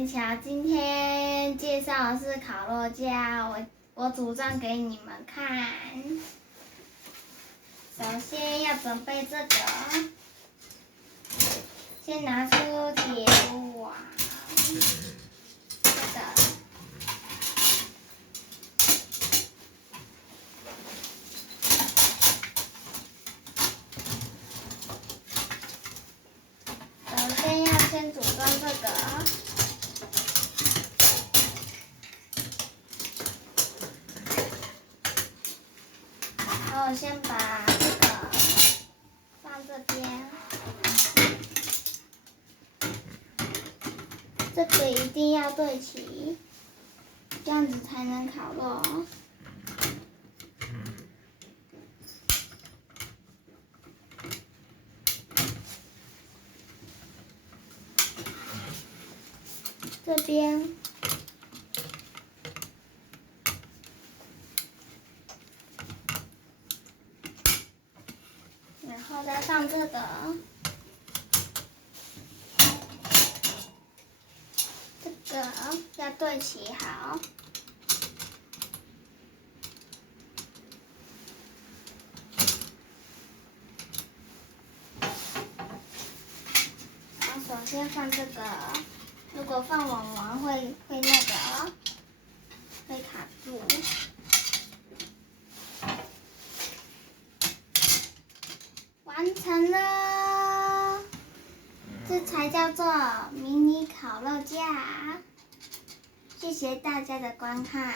田桥，今天介绍的是烤肉架，我组装给你们看。首先要准备这个，先拿出铁网，这个。首先要先组装这个，然后先把这个放这边，这个一定要对齐，这样子才能烤肉。这边，然后再放这个，这个要对齐好。然后首先放这个。如果放完会那个会卡住。完成了，这才叫做迷你烤肉架。谢谢大家的观看。